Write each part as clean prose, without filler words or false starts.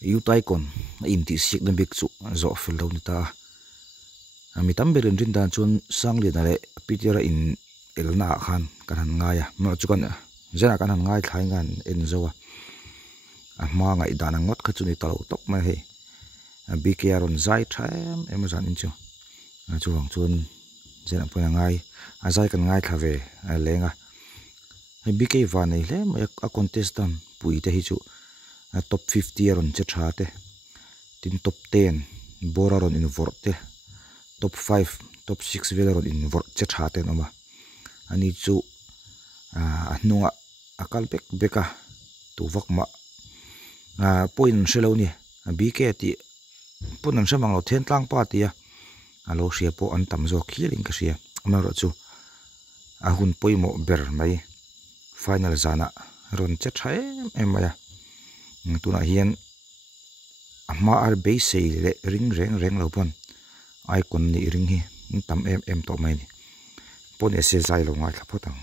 yu tai kon in ti sik na bik chu zo fel lo ni ta ami tam berin rin dan chun sang li na le pitira in elna khan kan han nga ya ma chu kan zena kan han ngai thlai ngan en zowa a ma ngai dan ngot kha chu ni talo tok ma he bk ron zai tham amazon in chu chuang chun zena pa ngai a zai kan ngai thave a lenga bk van nei le a contest dan pui te hi chu top 50 ron che tha te tin top 10 bora ron in vor te top 5 top 6 vel ron in vor che tha te noma ani chu a hnunga akal beka tu vak ma point shelo ni bk ti punan samang lo then tlang pa tia alo sia po an tam zo khiling ka sia amaro chu a hun poimo ber mai final zanah ron che tha em ya tuna hian ama ar be sei le ring reng lo pon icon ni ring hi tam em to mai ni pon ese zai lo ngai thapotang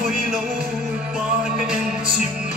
hoi lâu ba cái em chim